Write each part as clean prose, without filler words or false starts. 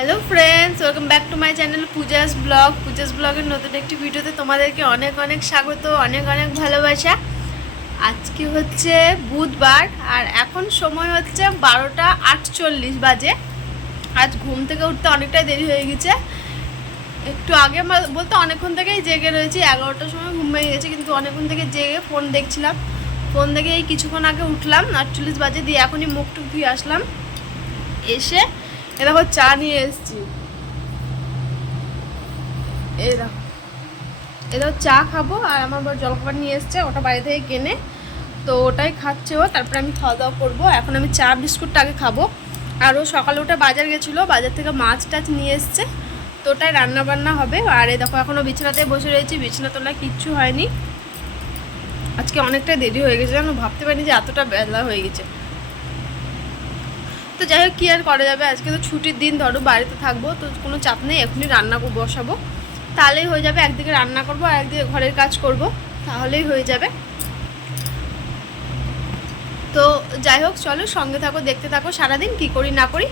Hello friends, welcome back to my channel Puja's ব্লগের নতুন একটি ভিডিওতে তোমাদেরকে অনেক অনেক স্বাগত, অনেক অনেক ভালোবাসা। আজকে হচ্ছে বুধবার আর এখন সময় হচ্ছে 12:48 বাজে। আজ ঘুম থেকে উঠতে অনেকটাই দেরি হয়ে গেছে, একটু আগে বলতে অনেকক্ষণ থেকেই জেগে রয়েছি। 11টার সময় ঘুম ভেঙে গেছে, কিন্তু অনেকক্ষণ থেকে জেগে ফোন দেখছিলাম। ফোন দেখে এই কিছুক্ষণ আগে উঠলাম, 48 বাজে, দিয়ে এখনই মুখ টুক ধুয়ে আসলাম। এসে এরকম চা নিয়ে এসেছি, এই দেখো চা খাবো। আর আমার বড় জলখাবার নিয়ে এসছে, ওটা বাড়ি থেকে কেনে, তো ওটাই খাচ্ছে ও। তারপরে আমি খাওয়া দাওয়া করবো। এখন আমি চা বিস্কুটটা আগে খাবো। আর ও সকালে উঠে বাজার গেছিলো, বাজার থেকে মাছ টাছ নিয়ে এসছে, তো ওটাই রান্না বান্না হবে। আর এই দেখো এখনও বিছানাতে বসে রয়েছি, বিছানা তোলা কিচ্ছু হয়নি। আজকে অনেকটাই দেরি হয়ে গেছে, জানো, ভাবতে পারিনি যে এতটা বেলা হয়ে গেছে। তো যাই হোক, কী আর করা যাবে, আজকে তো ছুটির দিন, ধরো বাড়িতে থাকবো, তো কোনো চাপ নেই। এখনই রান্না বসাবো, তাহলেই হয়ে যাবে। একদিকে রান্না করব আর একদিকে ঘরের কাজ করব, তাহলেই হয়ে যাবে। তো যাই হোক, চলো সঙ্গে থাকো, দেখতে থাকো সারাদিন কী করি না করি।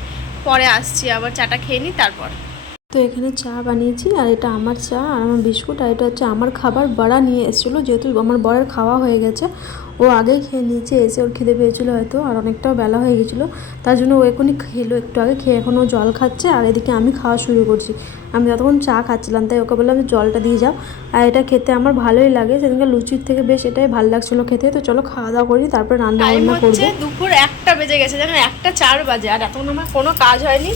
পরে আসছি, আবার চাটা খেয়ে নিই তারপর। তো এখানে চা বানিয়েছি, আর এটা আমার চা আর আমার বিস্কুট, আর এটা হচ্ছে আমার খাবার। বড়া নিয়ে এসেছিলো, যেহেতু আমার বরের খাওয়া হয়ে গেছে, ও আগেই খেয়ে নিয়েছে, এসে ওর খিদে পেয়েছিলো হয়তো, আর অনেকটাও বেলা হয়ে গেছিলো, তার জন্য ও এখনই খেলো, একটু আগে খেয়ে এখন ও জল খাচ্ছে। আর এদিকে আমি খাওয়া শুরু করছি। আমি যতক্ষণ চা খাচ্ছিলাম, তাই ওকে বললাম জলটা দিয়ে যাও। আর এটা খেতে আমার ভালোই লাগে, সেদিনকে লুচির থেকে বেশ এটাই ভালো লাগছিলো খেতে। তো চলো খাওয়া দাওয়া করি, তারপর রান্না বান্না করবো। দুপুর 1টা বেজে গেছে, জানো, 1:04 বাজে, আর এখন আমার কোনো কাজ হয়নি।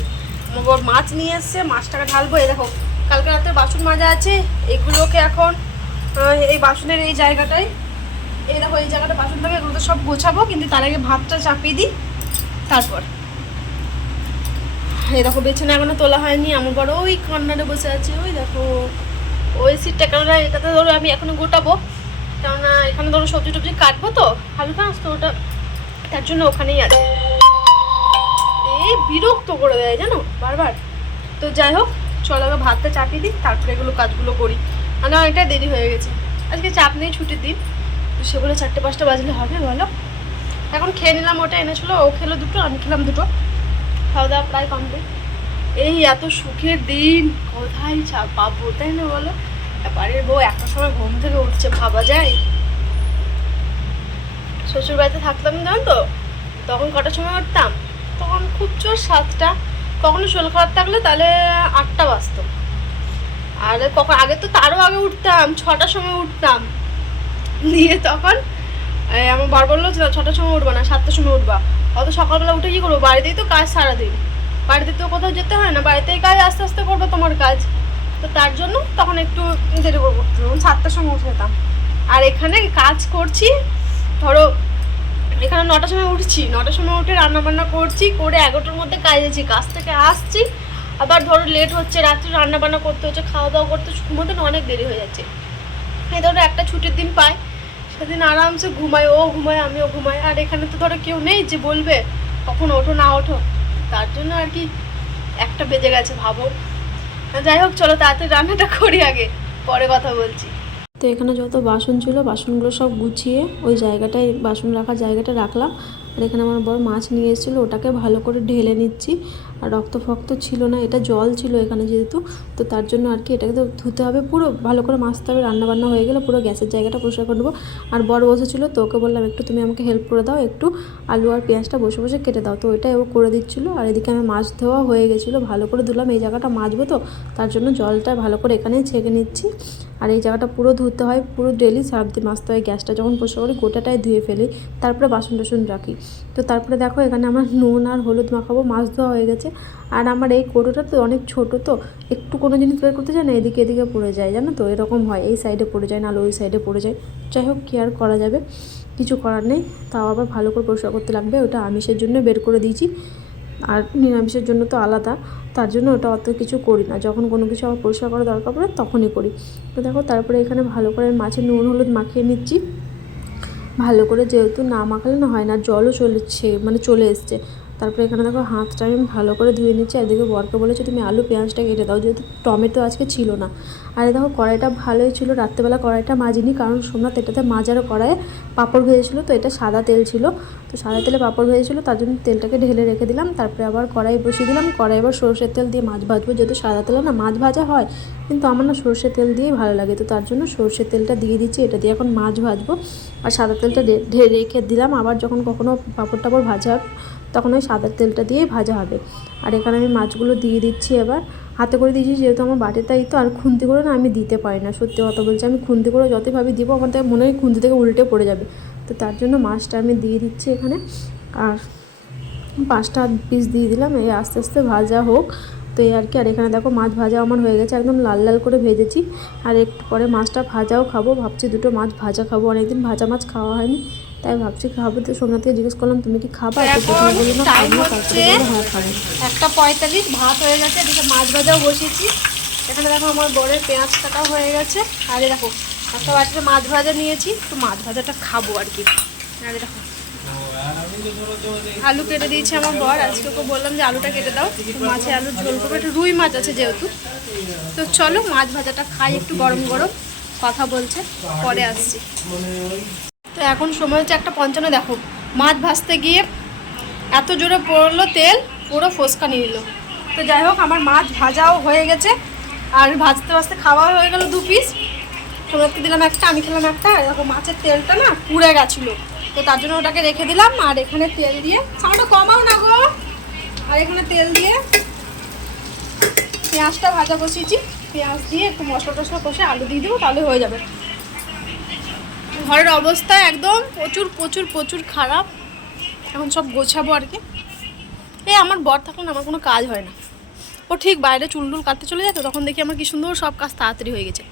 আমার মাছ নিয়ে এসছে, মাছটাকে ঢালবো। এই দেখো কালকে রাতে বাসন মাজা আছে, এগুলোকে এখন এই বাসনের এই জায়গাটায়, এই দেখো এই জায়গাটা বাসন থাকে, এগুলো তো সব গোছাবো, কিন্তু তার আগে ভাতটা চাপিয়ে দিই। তারপর এই দেখো বেছানা এখনো তোলা হয়নি, আমার বড় ওই কর্নারে বসে আছে, ওই দেখো ওই সিটটা, কেননা এটাতে ধরো আমি এখনো গোটাবো, কেননা এখানে ধরো সবজি টবজি কাটবো, তো হালকা আসতো ওটা, তার জন্য ওখানেই আছে। এই বিরক্ত করে দেয় জানো বারবার। তো যাই হোক, চলো আগে ভাতটা চাপিয়ে দিই, তারপরে এগুলো কাজগুলো করি। মানে অনেকটা দেরি হয়ে গেছে, আজকে চাপ নেই, ছুটির দিন, তো সেগুলো 4-5টা বাজলে হবে বলো। এখন খেয়ে নিলাম, ওটা এনেছিলো, ও খেলো দুটো, আমি খেলাম দুটো, খাওয়া দাওয়া প্রায় কমপ্লিট। এই এত সুখের দিন কোথায় পাবো, তাই না বলো। বাড়ির বউ একটা সময় ঘুম থেকে উঠছে, ভাবা যায়। শ্বশুর বাড়িতে থাকতাম জানো তো, তখন কটার সময় উঠতাম, তখন খুব জোর 7টা, কখনো শরীর খারাপ থাকলে তাহলে 8টা বাজতো। আর কখন আগে তো তারও আগে উঠতাম, 6টার সময় উঠতাম। দিয়ে তখন আমার বার বললো 6টার সময় উঠবা না, 7টার সময় উঠবা। অত সকালবেলা উঠে কী করবো, বাড়িতেই তো কাজ সারাদিন, বাড়িতে তো কোথাও যেতে হয় না, বাড়িতেই কাজ, আস্তে আস্তে করবে তোমার কাজ। তো তার জন্য তখন একটু দেরি করবো, 7টার সময় উঠে যেতাম। আর এখানে কাজ করছি, ধরো এখানে 9টার সময় উঠছি, 9টার সময় উঠে রান্নাবান্না করছি, করে 11টার মধ্যে কাজ আছি, কাজ থেকে আসছি, আবার ধরো লেট হচ্ছে, রাত্রে রান্নাবান্না করতে হচ্ছে, খাওয়া দাওয়া করতে ঘুমোতে অনেক দেরি হয়ে যাচ্ছে। এই ধরো একটা ছুটির দিন পাই, সেদিন আরামসে ঘুমাই, ও ঘুমায় আমিও ঘুমাই। আর এখানে তো ধরো কেউ নেই যে বলবে কখন ওঠো না ওঠো, তার জন্য আর কি 1টা বেজে গেছে ভাবো। যাই হোক, চলো তাড়াতাড়ি রান্নাটা করি, আগে পরে কথা বলছি। তো এখানে যত বাসন ছিল, বাসনগুলো সব গুছিয়ে ওই জায়গাটায়, বাসন রাখার জায়গাটা রাখলাম। আর এখানে আমার বড় মাছ নিয়ে এসেছিলো, ওটাকে ভালো করে ঢেলে নিচ্ছি। আর রক্ত ফক্ত ছিল না, এটা জল ছিল এখানে যেহেতু, তো তার জন্য আর কি এটাকে তো ধুতে হবে, পুরো ভালো করে মাজতে হবে। রান্নাবান্না হয়ে গেলে পুরো গ্যাসের জায়গাটা পরিষ্কার করে নেবো। আর বড় বসেছিলো, তো ওকে বললাম একটু তুমি আমাকে হেল্প করে দাও, একটু আলু আর পেঁয়াজটা বসে বসে কেটে দাও, তো ওইটাই ও করে দিচ্ছিলো। আর এদিকে আমি মাছ ধোয়া হয়ে গেছিলো, ভালো করে ধুলাম, এই জায়গাটা মাজবো, তো তার জন্য জলটা ভালো করে এখানেই ছেঁকে নিচ্ছি। আর এই জায়গাটা পুরো ধুতে হয়, পুরো ডেলি সারাদিন মাজতে হয়। গ্যাসটা যখন পরিষ্কার করি গোটাটাই ধুয়ে ফেলি, তারপরে বাসন টাসন রাখি। তো তারপরে দেখো এখানে আমার নুন আর হলুদ মাখাবো, মাছ ধোয়া হয়ে গেছে। আর আমার এই কৌটোটা তো অনেক ছোটো, তো একটু কোনো জিনিস বের করতে যায় না, এদিকে এদিকে পড়ে যায়, জানো তো, এরকম হয়, এই সাইডে পড়ে যায়, নাহলে ওই সাইডে পড়ে যায়। যাই হোক, কী আর করা যাবে, কিছু করার নেই। তাও আবার ভালো করে পরিষ্কার করতে লাগবে, ওটা আমিষের জন্য বের করে দিয়েছি, আর নিরামিষের জন্য তো আলাদা, তার জন্য ওটা অত কিছু করি না। যখন কোনো কিছু আবার পরিষ্কার করা দরকার পড়ে তখনই করি। তো দেখো তারপরে এখানে ভালো করে মাছের নুন হলুদ মাখিয়ে নিচ্ছি ভালো করে, যেহেতু না মাখালে না হয় না, জলও চলেছে, মানে চলে এসছে, তারপরে এখানে দেখো হাতটা আমি ভালো করে ধুয়ে নিচ্ছি। আর এদিকে বরকে বলেছে তুমি আলু পেঁয়াজটা কেটে দাও, যেহেতু টমেটো আজকে ছিল না। আর দেখো কড়াইটা ভালোই ছিল, রাত্রেবেলা কড়াইটা মাজিনি, কারণ সোমনাথ এটাতে মাজার কড়াইয়ে পাঁপড় ভেজেছিলো, তো এটা সাদা তেল ছিল, তো সাদা তেলে পাঁপড় ভেজেছিলো, তার জন্য তেলটাকে ঢেলে রেখে দিলাম। তারপরে আবার কড়াই বসিয়ে দিলাম, কড়াই এবার সরষের তেল দিয়ে মাছ ভাজবো, যেহেতু সাদা তেলে না মাছ ভাজা হয়, কিন্তু আমার না সরষের তেল দিয়েই ভালো লাগে, তো তার জন্য সরষের তেলটা দিয়ে দিচ্ছি। এটা দিয়ে এখন মাছ ভাজবো, আর সাদা তেলটা ঢেলে রেখে দিলাম। আবার যখন কখনও পাঁপড় টাপড় ভাজা হবে তখন ওই সাদা তেলটা দিয়েই ভাজা হবে। আর এখানে আমি মাছগুলো দিয়ে দিচ্ছি, এবার হাতে করে দিয়েছি, যেহেতু আমার বাটিটাই তো, আর খুন্তি করে না আমি দিতে পারি না, সত্যি কথা বলছি। আমি খুন্তি করে যতভাবে দিব আমার থেকে মনে হয় খুন্তি থেকে উল্টে পড়ে যাবে, তো তার জন্য মাছটা আমি দিয়ে দিচ্ছি এখানে। আর 5টা পিস দিয়ে দিলাম, এই আস্তে আস্তে ভাজা হোক, তো এই আর কি। আর এখানে দেখো মাছ ভাজা আমার হয়ে গেছে, একদম লাল লাল করে ভেজেছি। আর একটু পরে মাছটা ভাজাও খাবো, ভাবছি 2টো মাছ ভাজা খাবো, অনেকদিন ভাজা মাছ খাওয়া হয়নি, তাই ভাবছি খাবো। তো সোমনাথকে জিজ্ঞেস করলাম তুমি কি খাবা, তো প্রথমে বললো না খাবো, তারপরে বললো হ্যাঁ খাবো। 1:45 ভাত হয়ে গেছে, এদিকে মাছ ভাজাও বসিয়েছি। এখানে দেখো আমার বরের পেঁয়াজ কাটাও হয়ে গেছে। আর দেখো একটা বাটিতে মাছ ভাজা নিয়েছি, তো মাছ ভাজাটা খাবো আর কি। আর দেখো আলু কেটে দিয়েছি আমার বর, আজকে ওকে বললাম যে আলুটা কেটে দাও, মাছে আলুর ঝোল করবো, একটু রুই মাছ আছে যেহেতু। তো চলো মাছ ভাজাটা খাই, একটু গরম গরম কথা বলছে, পরে আসছি। তো এখন সময় হচ্ছে 1:55। দেখো মাছ ভাজতে গিয়ে এত জোরে পড়লো তেল, পুরো ফোসকা নিয়ে নিল। তো যাই হোক আমার মাছ ভাজাও হয়ে গেছে, আর ভাজতে ভাজতে খাওয়া হয়ে গেল 2 পিস। সোমনাথকে দিলাম একটা, আমি খেলাম একটা। আর দেখো মাছের তেলটা না পুড়ে গেছিলো, তো তার জন্য ওটাকে রেখে দিলাম। আর এখানে তেল দিয়ে সাউন্ডটা কমাও না গো। আর এখানে তেল দিয়ে পেঁয়াজটা ভাজা বসিয়েছি, পেঁয়াজ দিয়ে একটু মশলা টশলা কষে আলু দিয়ে দেবো, তাহলে হয়ে যাবে। ঘরের অবস্থা একদম প্রচুর প্রচুর প্রচুর খারাপ, এখন সব গোছাবো আর কি। এই আমার বর থাকলে না আমার কোনো কাজ হয় না, ও ঠিক বাইরে চুল টুল কাটতে চলে যায়, তো তখন দেখি আমার কি সুন্দর সব কাজ তাড়াতাড়ি হয়ে গেছে।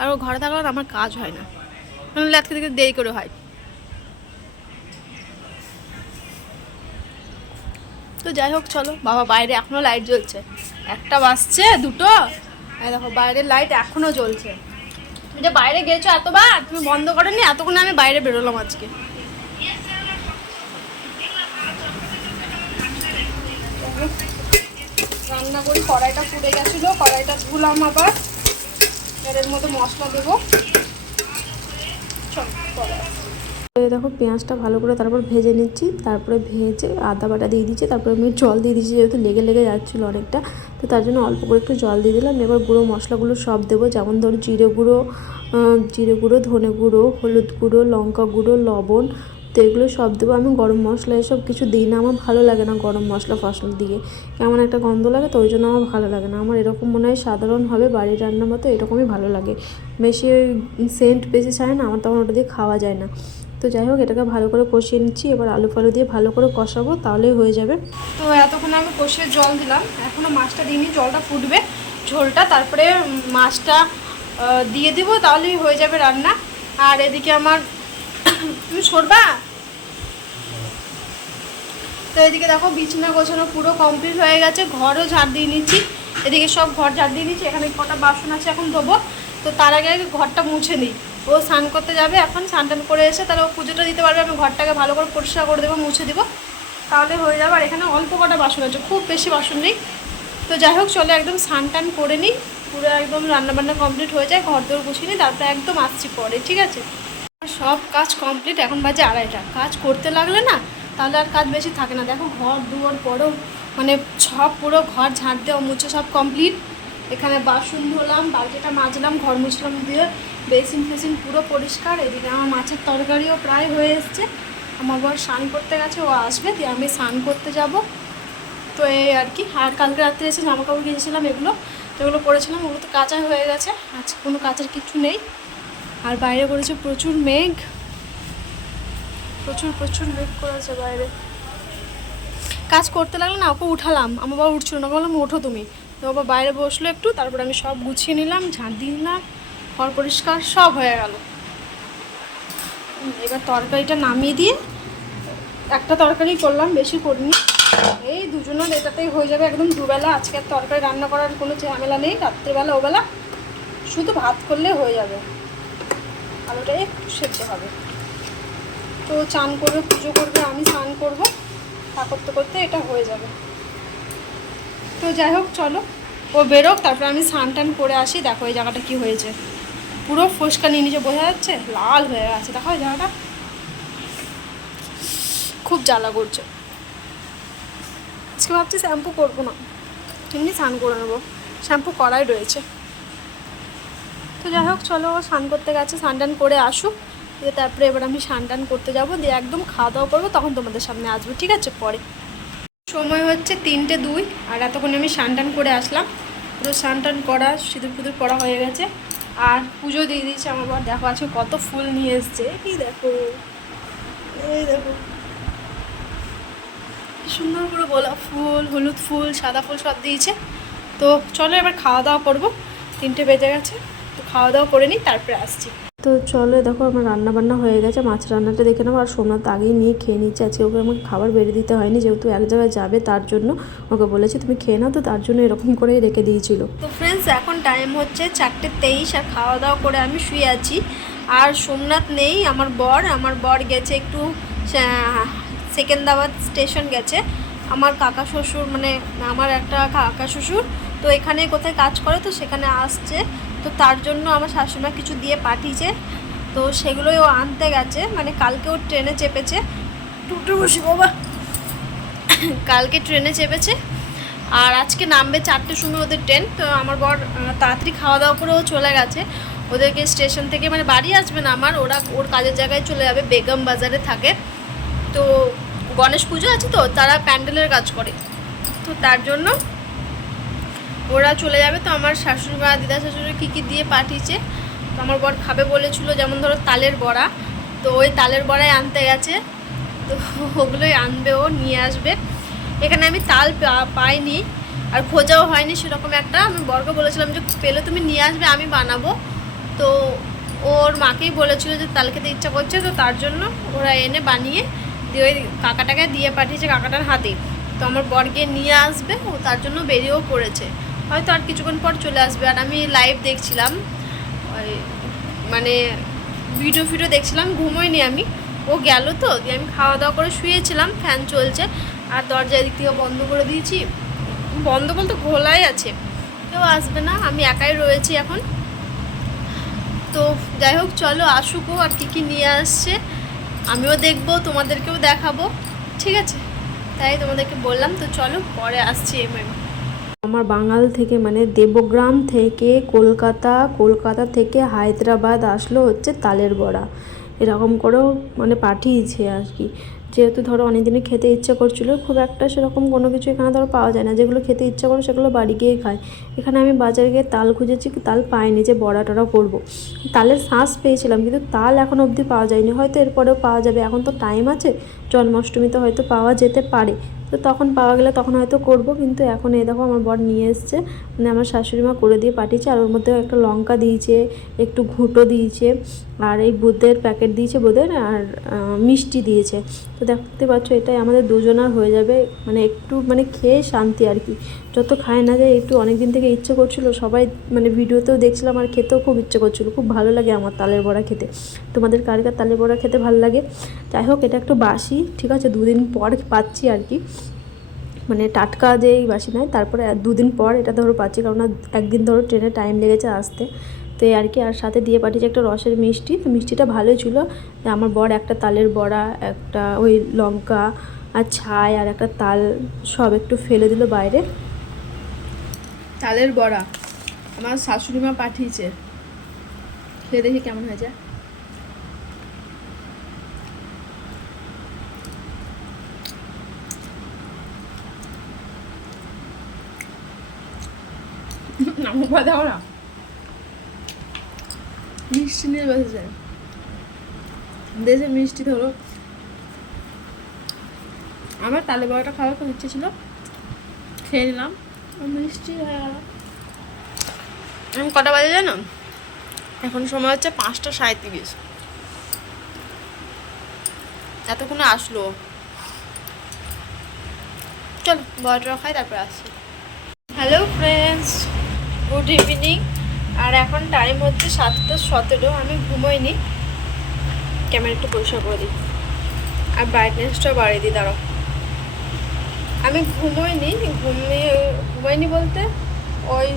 আর ও ঘরে থাকলে আমার কাজ হয় না, নাহলে আজকে থেকে দেরি করে হয়। তো যাই হোক চলো, বাবা বাইরে এখনও লাইট জ্বলছে, 1টা বাজছে 2টো, দেখো বাইরের লাইট এখনও জ্বলছে। তুমি যে বাইরে গেছো এতবার, তুমি বন্ধ করোনি, এতক্ষণ আমি বাইরে বেরোলাম আজকে। রান্না করি, কড়াইটা পুড়ে গেছিলো, কড়াইটা ধুলাম, আবার এর মধ্যে মশলা দেবো। চল পরে দেখো পেঁয়াজটা ভালো করে তারপর ভেজে নিচ্ছি, তারপরে ভেজে আদা বাটা দিয়ে দিচ্ছি, তারপরে আমি জল দিয়ে দিচ্ছি, যেহেতু লেগে লেগে যাচ্ছিলো অনেকটা, তো তার জন্য অল্প করে একটু জল দিয়ে দিলাম। এবার গুঁড়ো মশলাগুলো সব দেবো, যেমন ধরো জিরে গুঁড়ো, ধনে গুঁড়ো, হলুদ গুঁড়ো, লঙ্কা গুঁড়ো, লবণ, তো এগুলো সব দেবো। আমি গরম মশলা এসব কিছু দিই না, আমার ভালো লাগে না গরম মশলা ফসল দিয়ে, কেমন একটা গন্ধ লাগে, তো ওই জন্য আমার ভালো লাগে না। আমার এরকম মনে হয় সাধারণভাবে বাড়ির রান্নার মতো এরকমই ভালো লাগে, বেশি সেন্ট বেশি ছাড়ে না আমার, তখন ওটা দিয়ে খাওয়া যায় না। তো যাই হোক এটাকে ভালো করে কষিয়ে নিচ্ছি, এবার আলু ফালু দিয়ে ভালো করে কষাবো, তাহলেই হয়ে যাবে। তো এতক্ষণ আমি কষিয়ে জল দিলাম, এখনও মাছটা দিইনি, জলটা ফুটবে ঝোলটা, তারপরে মাছটা দিয়ে দিব, তাহলেই হয়ে যাবে রান্না। আর এদিকে আমার তুমি সরবা। তো এদিকে দেখো বিছানা গোছানো পুরো কমপ্লিট হয়ে গেছে, ঘরও ঝাড় দিয়ে নিচ্ছি, এদিকে সব ঘর ঝাড় দিয়ে নিচ্ছি। এখানে কটা বাসন আছে এখন ধোবো, তো তার আগে ঘরটা মুছে নিই। ও স্নান করতে যাবে এখন, স্নান টান করে এসে তাহলে ও পুজোটা দিতে পারবে, আমি ঘরটাকে ভালো করে পরিষ্কার করে দেবো, মুছে দেবো, তাহলে হয়ে যাবে। আর এখানে অল্প কটা বাসন আছে, খুব বেশি বাসন নেই। তো যাই হোক চলে একদম স্নান টান করে নিই, পুরো একদম রান্নাবান্না কমপ্লিট হয়ে যায়, ঘর দৌড় গুছিয়ে নিই, তারপরে একদম আসছি পরে, ঠিক আছে। সব কাজ কমপ্লিট, এখন বাজে 2:30। কাজ করতে লাগলে না তাহলে আর কাজ বেশি থাকে না। দেখো ঘর দুয়ার পরেও মানে সব পুরো ঘর ঝাড় দেওয়া মুছে সব কমপ্লিট। এখানে বাসন ধুলাম, বালতিটা মাজলাম, ঘর মুছলাম, দিয়ে বেসিন ফেসিন পুরো পরিষ্কার। এদিকে আমার মাছের তরকারিও প্রায় হয়ে এসছে, আমার বর স্নান করতে গেছে, ও আসবে, দিয়ে আমি স্নান করতে যাব। তো এই আর কি। আর কালকে রাত্রে এসে জামা কাপড় কিনেছিলাম, যেগুলো পরেছিলাম ওগুলো তো কাঁচা হয়ে গেছে, আজকে কোনো কাচার কিছু নেই। আর বাইরে করেছে প্রচুর মেঘ, প্রচুর মেঘ করেছে বাইরে। কাজ করতে লাগলে না ওকে উঠালাম, আমার বাবা উঠছিল না, বললাম ওঠো তুমি, তো বাবা বাইরে বসলো একটু, তারপরে আমি সব গুছিয়ে নিলাম, ঝাড় দিয়ে নিলাম, ঘর পরিষ্কার সব হয়ে গেল। এবার তরকারিটা নামিয়ে দিয়ে, একটা তরকারি করলাম, বেশি করিনি, এই দুজনের এটাতেই হয়ে যাবে একদম দুবেলা। আজকে আর তরকারি রান্না করার কোনো ঝামেলা নেই, রাত্রেবেলা ওবেলা শুধু ভাত করলে হয়ে যাবে, আলুটাই একটু সেদ্ধ হবে। তো চান করবে, পুজো করবে, আমি স্নান করবো, করতে করতে এটা হয়ে যাবে। তো যাই হোক চলো, ও বেরোক, তারপরে আমি স্নান টান করে আসি। দেখো এই জায়গাটা কি হয়েছে, পুরো ফোসকা নিয়ে নিচে বোঝা যাচ্ছে, লাল হয়ে গেছে। দেখো এই জায়গাটা খুব জ্বালা করছে। আজকে ভাবছি শ্যাম্পু করবো না, এমনি স্নান করে নেবো, শ্যাম্পু করাই রয়েছে। তো যাই হোক চলো, স্নান করতে গেছে, স্নান টান করে আসুক, দিয়ে তারপরে এবার আমি স্নান টান করতে যাবো, দিয়ে একদম খাওয়া দাওয়া করবো, তখন তোমাদের সামনে আসবো, ঠিক আছে? পরে সময় হচ্ছে 3:02, আর এতক্ষণ আমি স্নান টান করে আসলাম, পুরো স্নান টান করা, সিঁদুর ফুদুর পরা হয়ে গেছে, আর পুজো দিয়ে দিয়েছে আমার বর। দেখো আজকে কত ফুল নিয়ে এসছে, এই দেখো, এই দেখো সুন্দর করে গোলাপ ফুল, হলুদ ফুল, সাদা ফুল সব দিয়েছে। তো চলো এবার খাওয়া দাওয়া করবো, 3টে বেজে গেছে, তো খাওয়া দাওয়া করে নিই, তারপরে আসছি। তো চলো, দেখো আমার রান্না বান্না হয়ে গেছে, মাছ রান্নাটা দেখে নেবো। আর সোমনাথ আগেই নিয়ে খেয়ে নিচ্ছে, আজকে ওকে আমাকে খাবার বেড়ে দিতে হয়নি, যেহেতু এক জায়গায় যাবে তার জন্য ওকে বলেছি তুমি খেয়ে নাও, তো তার জন্য এরকম করেই রেখে দিয়েছিল। তো ফ্রেন্ডস এখন টাইম হচ্ছে 4:23, আর খাওয়া দাওয়া করে আমি শুয়ে আছি। আর সোমনাথ নেই, আমার বর গেছে একটু সেকেন্দ্রাবাদ স্টেশন গেছে। আমার কাকা শ্বশুর, মানে আমার একটা কাকা শ্বশুর তো এখানে কোথায় কাজ করে, তো সেখানে আসছে, তো তার জন্য আমার শাশুড়িমা কিছু দিয়ে পাঠিয়েছে, তো সেগুলোই ও আনতে গেছে। মানে কালকে ও ট্রেনে চেপেছে, টুটু বসি বাবা, কালকে ট্রেনে চেপেছে, আর আজকে নামবে 4টের সময় ওদের ট্রেন। তো আমার বর তাড়াতাড়ি খাওয়া দাওয়া করেও চলে গেছে, ওদেরকে স্টেশন থেকে, মানে বাড়ি আসবে না আমার, ওর কাজের জায়গায় চলে যাবে, বেগম বাজারে থাকে। তো গণেশ পুজো আছে, তো তারা প্যান্ডেলের কাজ করে, তো তার জন্য ওরা চলে যাবে। তো আমার শাশুড়ি মা, দিদা শাশুড়ি কী দিয়ে পাঠিয়েছে, তো আমার বর খাবে বলেছিল, যেমন ধরো তালের বড়া, তো ওই তালের বড়াই আনতে গেছে, তো ওগুলোই আনবে, ও নিয়ে আসবে। এখানে আমি তাল পাইনি, আর খোঁজাও হয়নি সেরকম একটা। আমি বরকে বলেছিলাম যে পেলে তুমি নিয়ে আসবে, আমি বানাবো। তো ওর মাকেই বলেছিল যে তাল খেতে ইচ্ছা করছে, তো তার জন্য ওরা এনে বানিয়ে দিয়ে ওই কাকাটাকে দিয়ে পাঠিয়েছে, কাকাটার হাতে। তো আমার বর গিয়ে নিয়ে আসবে, ও তার জন্য বেরিয়েও পড়েছে, হয়তো আর কিছুক্ষণ পর চলে আসবে। আর আমি লাইভ দেখছিলাম, ওই মানে ভিডিও দেখছিলাম, ঘুমোইনি আমি। ও গেল, তো দিয়ে আমি খাওয়া দাওয়া করে শুয়েছিলাম, ফ্যান চলছে, আর দরজা দিক থেকে বন্ধ করে দিয়েছি, বন্ধ বলতে খোলাই আছে, কেউ আসবে না, আমি একাই রয়েছি এখন। তো যাই হোক চলো আসুকও, আর কী নিয়ে আসছে আমিও দেখবো, তোমাদেরকেও দেখাবো, ঠিক আছে? তাই তোমাদেরকে বললাম। তো চলো পরে আসছি। আমার বাঙাল থেকে, মানে দেবগ্রাম থেকে কলকাতা থেকে হায়দ্রাবাদ আসলো হচ্ছে তালের বড়া, এরকম করেও মানে পাঠিয়েছে আর কি। যেহেতু ধরো অনেক দিনই খেতে ইচ্ছে করছিলো, খুব একটা সেরকম কোনো কিছু এখানে ধরো পাওয়া যায় না, যেগুলো খেতে ইচ্ছা করে সেগুলো বাড়ি গিয়ে খায়। এখানে আমি বাজারে গিয়ে তাল খুঁজেছি, তাল পাইনি যে বড়া টড়া করবো। তালের শাঁস পেয়েছিলাম, কিন্তু তাল এখন অবধি পাওয়া যায়নি, হয়তো এরপরেও পাওয়া যাবে, এখন তো টাইম আছে, জন্মাষ্টমীতে হয়তো পাওয়া যেতে পারে, তো তখন পাওয়া গেলে তখন হয়তো করবো। কিন্তু এখন এই দেখো আমার বর নিয়ে এসছে, মানে আমার শাশুড়ি মা করে দিয়ে পাঠিয়েছে, আর ওর মধ্যে একটা লঙ্কা দিয়েছে, একটু ঘুঁটো দিয়েছে, আর এই বোঁদের প্যাকেট দিয়েছে, বোঁদের, আর মিষ্টি দিয়েছে। তো দেখতে পাচ্ছ এটাই আমাদের দুজনার হয়ে যাবে, মানে একটু মানে খেয়ে শান্তি আর কি। যত খায় না যায়, একটু অনেক দিন থেকে ইচ্ছে করছিলো, সবাই মানে ভিডিওতেও দেখছিলাম, আর খেতেও খুব ইচ্ছে করছিলো, খুব ভালো লাগে আমার তালের বড়া খেতে। তোমাদের কার কার তালের বড়া খেতে ভালো লাগে? যাই হোক, এটা একটু বাসি, ঠিক আছে, 2 দিন পর পাচ্ছি আর কি, মানে টাটকা যেই বাসি নয়, তারপরে 2 দিন পর এটা ধরো পাচ্ছি, কারণ একদিন ধরো ট্রেনে টাইম লেগেছে আসতে, তো এই আর কি। আর সাথে দিয়ে পাঠিয়েছে একটা রসের মিষ্টি, তো মিষ্টিটা ভালোই ছিল। আমার বর একটা তালের বড়া, একটা ওই লঙ্কা আর ছাই, আর একটা তাল সব একটু ফেলে দিল বাইরে। তালের বড়া আমার শাশুড়ি মা পাঠিয়েছে, খেয়ে দেখি কেমন হয়েছে। আমার দাও না, মিষ্টি নিয়ে বসেছে, দেশে মিষ্টি ধরো। আমার তালে বড়াটা খাওয়ার খুব ইচ্ছে ছিল, খেয়ে নিলাম, মিষ্টি হয়ে গেল। এখন কটা বাজে জানো? এখন সময় হচ্ছে 5:37, এতক্ষণে আসলো। চলো বড়াটা খাই, তারপরে আসছি। Hello friends, good evening. আর এখন টাইম হচ্ছে 7:17, আমি ঘুমোইনি, ক্যামেরা একটু পরিষ্কার করে দিই, আর ব্রাইটনেসটা বাড়িয়ে দিই, দাঁড়াও। আমি ঘুমাইনি বলতে ওই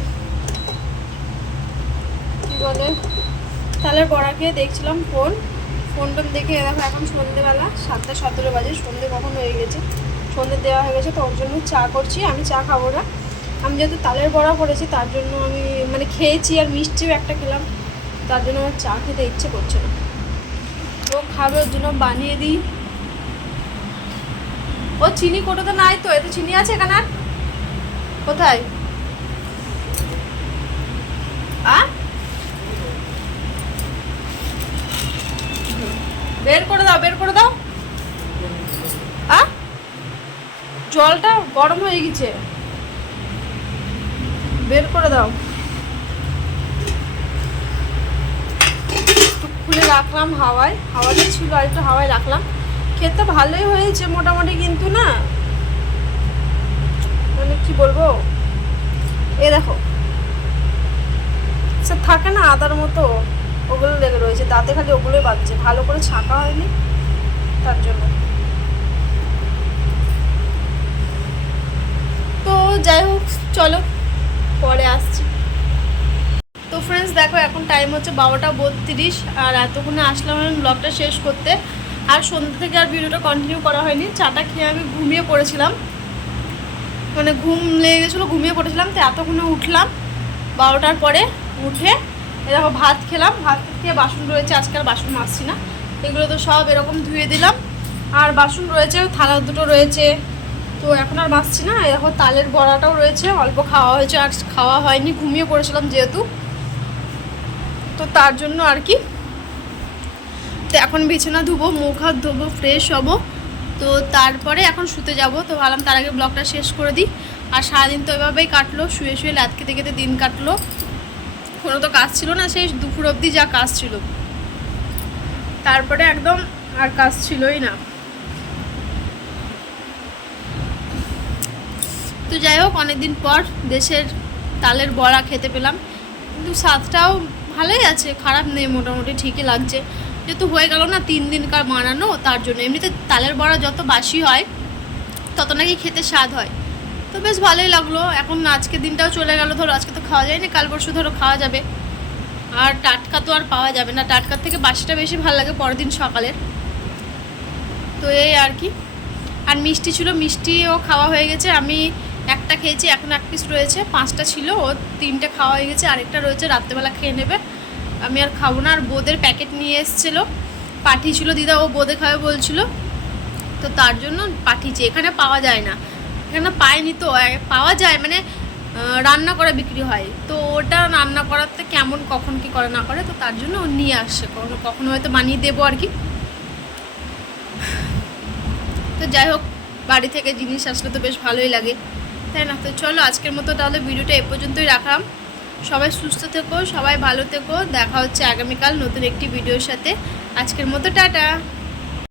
কী বলে তালের বড়া খেয়ে দেখছিলাম ফোন দেখে দেখো এখন সন্ধ্যেবেলা 7:17 বাজে, সন্ধ্যে কখন হয়ে গেছে, সন্ধ্যে দেওয়া হয়ে গেছে। তো ওর জন্য চা করছি, আমি চা খাবো না। আমি যেহেতু তালের বড়া করেছি তার জন্য আমি মানে খেয়েছি, আর মিষ্টিও একটা খেলাম, তার জন্য আমার চা খেতে ইচ্ছে করছে না। ও খাবে, ওর জন্য বানিয়ে দিই। ও চিনি কোটো তো নাই তো, এতে চিনি আছে এখানে? আর কোথায়? বের করে দাও। জলটা গরম হয়ে গেছে, বের করে দাও। খুলে রাখলাম হাওয়াতে ছিল, আর একটু হাওয়ায় রাখলাম। খেতে ভালোই হয়েছে মোটামুটি, কিন্তু না মানে কি বলবো, এ দেখো সে থাকে না আদার মতো, ওগুলো লেগে রয়েছে দাঁতে, খালি ওগুলোই বাজছে, ভালো করে ছাঁকা হয়নি তার জন্য। তো যাই হোক, চলো পরে আসছি। তো ফ্রেন্ডস দেখো, এখন টাইম হচ্ছে 12:32, আর এতক্ষণে আসলাম আমি ব্লগটা শেষ করতে। আর সন্ধ্যা থেকে আর ভিডিওটা কন্টিনিউ করা হয়নি। চাটা খেয়ে আমি ঘুমিয়ে পড়েছিলাম, মানে ঘুম লেগে গেছিলো, ঘুমিয়ে পড়েছিলাম। তো এতক্ষণে উঠলাম 12টার পরে, উঠে দেখো ভাত খেলাম। ভাত খেয়ে বাসন রয়েছে, আজকে আর বাসন মাজছি না, এগুলো তো সব এরকম ধুয়ে দিলাম। আর বাসন রয়েছে, থালা দুটো রয়েছে, তো এখন আর মাজছি না। দেখো তালের বড়াটাও রয়েছে, অল্প খাওয়া হয়েছে, আর খাওয়া হয়নি, ঘুমিয়ে পড়েছিলাম যেহেতু, তো তার জন্য আর কি। তো এখন বিছানা ধুবো, মুখ হাত ধোবো, ফ্রেশ হবো, তো তারপরে এখন শুতে যাব। তো ভাবলাম তার আগে ব্লগটা শেষ করে দিই। আর সারাদিন তো এভাবেই কাটলো, শুয়ে লাত খেতে খেতে দিন কাটলো, কোনো তো কাজ ছিল না, সেই দুপুর অবধি যা কাজ ছিল, তারপরে একদম আর কাজ ছিলই না। তো যাই হোক, অনেকদিন পর দেশের তালের বড়া খেতে পেলাম, কিন্তু স্বাদটাও ভালোই আছে, খারাপ নেই, মোটামুটি ঠিকই লাগছে। যেহেতু হয়ে গেল না 3 দিনকার বানানো, তার জন্য। এমনিতে তালের বড়া যত বাসি হয় তত নাকি খেতে স্বাদ হয়, তো বেশ ভালোই লাগলো। এখন আজকের দিনটাও চলে গেল, ধরো আজকে তো খাওয়া যায়নি, কাল পরশু ধরো খাওয়া যাবে। আর টাটকা তো আর পাওয়া যাবে না, টাটকার থেকে বাসিটা বেশি ভালো লাগে পরের দিন সকালের। তো এই আর কি। আর মিষ্টি ছিল, মিষ্টিও খাওয়া হয়ে গেছে। আমি একটা খেয়েছি, এখন 1 পিস রয়েছে, 5টা ছিল, ও 3টে খাওয়া হয়ে গেছে, আরেকটা রয়েছে, রাত্রেবেলা খেয়ে নেবে, আমি আর খাবো না। আর বোঁদের প্যাকেট নিয়ে এসেছিলো, পাঠিয়েছিল দিদা, ও বোঁদে খাবে বলছিল, তো তার জন্য পাঠিয়েছি। এখানে পাওয়া যায় না, এখানে পাইনি তো, পাওয়া যায় মানে রান্না করা বিক্রি হয়, তো ওটা রান্না করাতে কেমন কখন কি করে না করে, তো তার জন্য ও নিয়ে আসছে, কখনো হয়তো বানিয়ে দেবো আর কি। তো যাই হোক, বাড়ি থেকে জিনিস আসলে তো বেশ ভালোই লাগে, তাই না? তো চলো আজকের মতো তাহলে ভিডিওটা এ পর্যন্তই রাখলাম। সবাই সুস্থ থেকো, সবাই ভালো থেকো, দেখা হচ্ছে আগামীকাল নতুন একটি ভিডিওর সাথে। আজকের মতো টাটা।